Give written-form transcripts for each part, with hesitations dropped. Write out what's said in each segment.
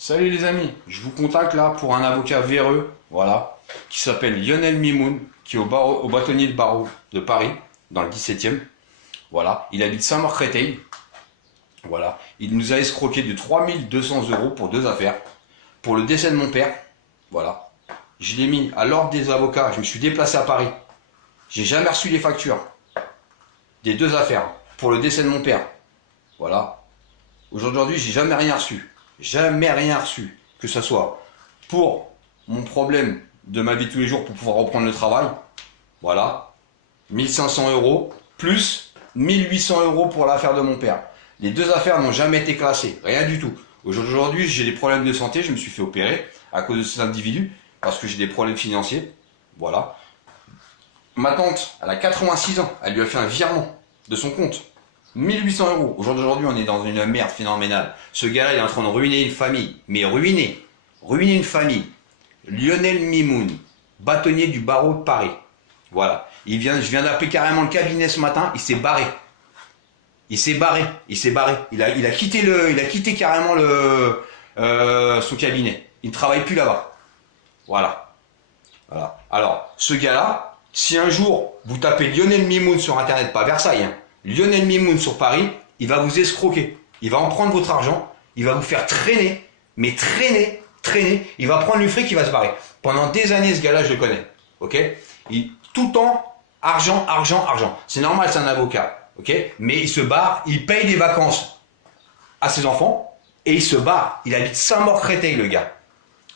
Salut les amis, je vous contacte là pour un avocat véreux, voilà, qui s'appelle Lionel Mimoun, qui est au bâtonnier de barreau de Paris, dans le 17e. Voilà, il habite Saint-Maur-Créteil. Voilà, il nous a escroqué de 3 200 € pour deux affaires. Pour le décès de mon père, voilà. Je l'ai mis à l'ordre des avocats, je me suis déplacé à Paris. J'ai jamais reçu les factures des deux affaires pour le décès de mon père. Voilà. Aujourd'hui, j'ai jamais rien reçu. Jamais rien reçu. Que ce soit pour mon problème de ma vie de tous les jours pour pouvoir reprendre le travail. Voilà. 1 500 € plus 1 800 € pour l'affaire de mon père. Les deux affaires n'ont jamais été classées. Rien du tout. Aujourd'hui, j'ai des problèmes de santé. Je me suis fait opérer à cause de cet individu parce que j'ai des problèmes financiers. Voilà. Ma tante, elle a 86 ans. Elle lui a fait un virement de son compte. 1 800 €. Aujourd'hui, on est dans une merde phénoménale. Ce gars-là, il est en train de ruiner une famille. Mais ruiner une famille. Lionel Mimoun, bâtonnier du barreau de Paris. Voilà. Je viens d'appeler carrément le cabinet ce matin. Il s'est barré. Il s'est barré. Il a quitté carrément son cabinet. Il ne travaille plus là-bas. Voilà. Alors, ce gars-là, si un jour vous tapez Lionel Mimoun sur Internet, pas Versailles, hein, Lionel Mimoun sur Paris, il va vous escroquer. Il va en prendre votre argent, il va vous faire traîner, mais traîner. Il va prendre le fric, il va se barrer. Pendant des années, ce gars-là, je le connais. Ok? Tout le temps, argent. C'est normal, c'est un avocat. Ok? Mais il se barre, il paye des vacances à ses enfants et il se barre. Il habite Saint-Maur-Créteil, le gars.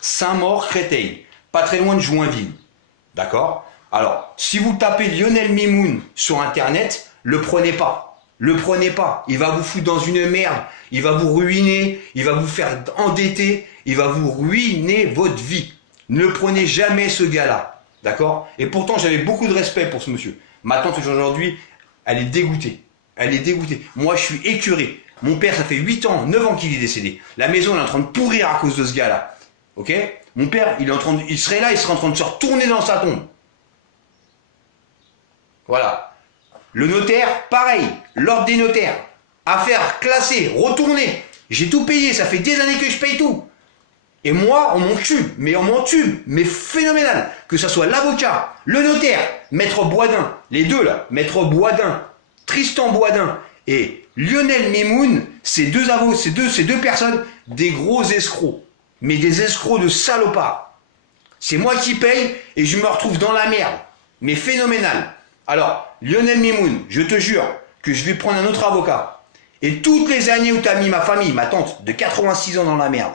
Saint-Maur-Créteil. Pas très loin de Joinville. D'accord? Alors, si vous tapez Lionel Mimoun sur Internet, le prenez pas. Il va vous foutre dans une merde. Il va vous ruiner. Il va vous faire endetter. Il va vous ruiner votre vie. Ne prenez jamais ce gars-là. D'accord? Et pourtant, j'avais beaucoup de respect pour ce monsieur. Ma tante aujourd'hui, elle est dégoûtée. Moi, je suis écœuré. Mon père, ça fait 8 ans, 9 ans qu'il est décédé. La maison, elle est en train de pourrir à cause de ce gars-là. Ok? Mon père, il serait là, il serait en train de se retourner dans sa tombe. Voilà. Le notaire, pareil. L'ordre des notaires. Affaire classée, retournée. J'ai tout payé, ça fait des années que je paye tout. Et moi, on m'en tue, mais phénoménal. Que ce soit l'avocat, le notaire, Maître Boisdin, les deux là, Maître Boisdin, Tristan Boisdin et Lionel Mimoun, ces deux personnes, des gros escrocs. Mais des escrocs de salopards. C'est moi qui paye et je me retrouve dans la merde. Mais phénoménal. Alors, Lionel Mimoun, je te jure que je vais prendre un autre avocat. Et toutes les années où tu as mis ma famille, ma tante de 86 ans dans la merde,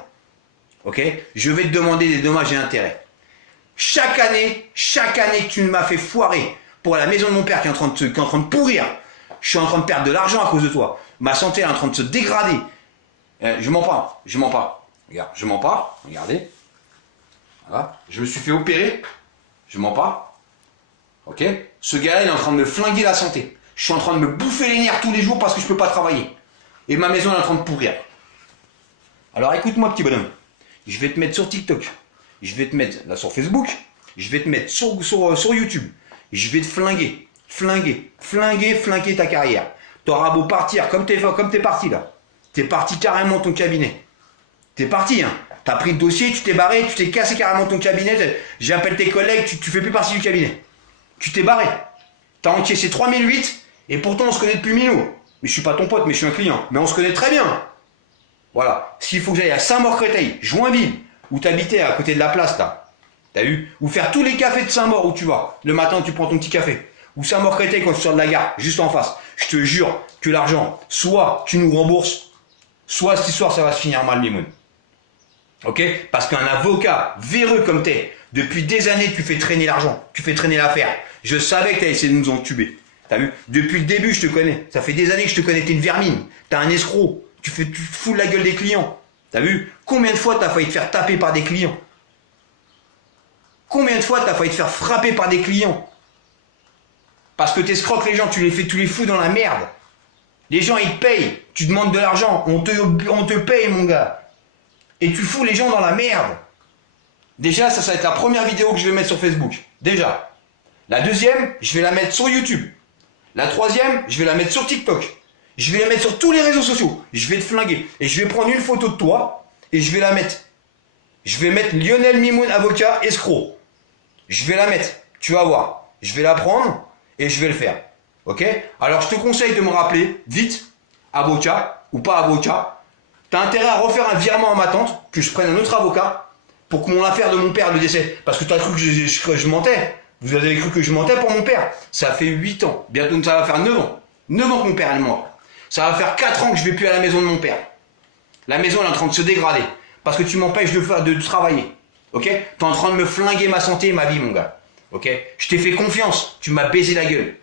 ok, je vais te demander des dommages et intérêts. Chaque année que tu m'as fait foirer pour la maison de mon père qui est en train de pourrir, je suis en train de perdre de l'argent à cause de toi. Ma santé est en train de se dégrader. Je mens pas. Regarde, je mens pas. Regardez. Voilà. Je me suis fait opérer. Je mens pas. Ok? Ce gars-là, il est en train de me flinguer la santé. Je suis en train de me bouffer les nerfs tous les jours parce que je peux pas travailler. Et ma maison est en train de pourrir. Alors écoute-moi, petit bonhomme. Je vais te mettre sur TikTok. Je vais te mettre là sur Facebook. Je vais te mettre sur YouTube. Je vais te flinguer ta carrière. T'auras beau partir comme t'es parti là. T'es parti carrément de ton cabinet. T'es parti, hein. T'as pris le dossier, tu t'es barré, tu t'es cassé carrément ton cabinet. J'appelle tes collègues, tu fais plus partie du cabinet. Tu t'es barré. T'as encaissé 3008 et pourtant on se connaît depuis 1000 ans. Mais je suis pas ton pote, mais je suis un client. Mais on se connaît très bien. Voilà. S'il faut que j'aille à Saint-Maur-Créteil, Joinville, où t'habitais à côté de la place là. T'as vu? Ou faire tous les cafés de Saint-Maur où tu vas. Le matin, tu prends ton petit café. Ou Saint-Maur-Créteil quand tu sors de la gare, juste en face. Je te jure que l'argent, soit tu nous rembourses, soit cette histoire, ça va se finir mal, Mimoun. Ok? Parce qu'un avocat véreux comme t'es, depuis des années, tu fais traîner l'argent, tu fais traîner l'affaire. Je savais que t'as essayé de nous entuber. T'as vu? Depuis le début, je te connais. Ça fait des années que je te connais, t'es une vermine. T'es un escroc. Tu te fous de la gueule des clients. T'as vu? Combien de fois t'as failli te faire taper par des clients? Combien de fois t'as failli te faire frapper par des clients? Parce que t'escroques les gens, tu les fous dans la merde. Les gens, ils te payent. Tu demandes de l'argent. On te paye, mon gars. Et tu fous les gens dans la merde. Déjà, ça va être la première vidéo que je vais mettre sur Facebook. Déjà. La deuxième, je vais la mettre sur YouTube. La troisième, je vais la mettre sur TikTok. Je vais la mettre sur tous les réseaux sociaux. Je vais te flinguer. Et je vais prendre une photo de toi. et je vais la mettre. Je vais mettre Lionel Mimoun, avocat, escroc. Je vais la mettre. Tu vas voir. Je vais la prendre et je vais le faire. Ok? Alors je te conseille de me rappeler, vite, avocat ou pas avocat. Tu as intérêt à refaire un virement à ma tante, que je prenne un autre avocat, pour que mon affaire de mon père, le décès. Parce que tu as cru que je mentais. Vous avez cru que je mentais pour mon père. Ça fait 8 ans. Bientôt ça va faire 9 ans. 9 ans que mon père est mort. Ça va faire 4 ans que je vais plus à la maison de mon père. La maison elle est en train de se dégrader. Parce que tu m'empêches de travailler. Ok? Tu es en train de me flinguer ma santé et ma vie, mon gars. Ok? Je t'ai fait confiance. Tu m'as baisé la gueule.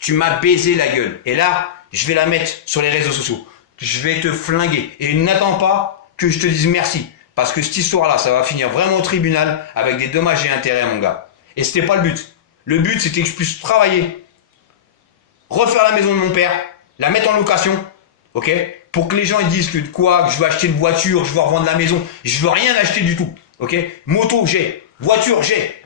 Tu m'as baisé la gueule. Et là, je vais la mettre sur les réseaux sociaux. Je vais te flinguer. Et n'attends pas que je te dise merci. Parce que cette histoire-là, ça va finir vraiment au tribunal avec des dommages et intérêts, mon gars. Et c'était pas le but. Le but, c'était que je puisse travailler, refaire la maison de mon père, la mettre en location, ok? Pour que les gens ils disent que quoi, que je veux acheter une voiture, je veux revendre la maison. Je veux rien acheter du tout, ok? Moto, j'ai. Voiture, j'ai.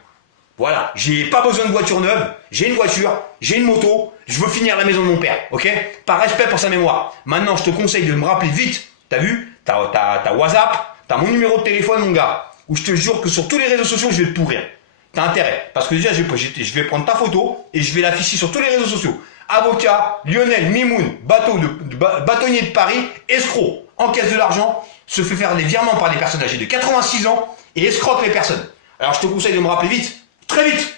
Voilà, j'ai pas besoin de voiture neuve, j'ai une voiture, j'ai une moto, je veux finir la maison de mon père, ok? Par respect pour sa mémoire. Maintenant, je te conseille de me rappeler vite, t'as vu? T'as WhatsApp, t'as mon numéro de téléphone, mon gars, où je te jure que sur tous les réseaux sociaux, je vais te pourrir. T'as intérêt, parce que déjà, je vais prendre ta photo et je vais l'afficher sur tous les réseaux sociaux. Avocat, Lionel Mimoun, bâtonnier de Paris, escroc, encaisse de l'argent, se fait faire des virements par des personnes âgées de 86 ans et escroque les personnes. Alors, je te conseille de me rappeler vite. Très vite.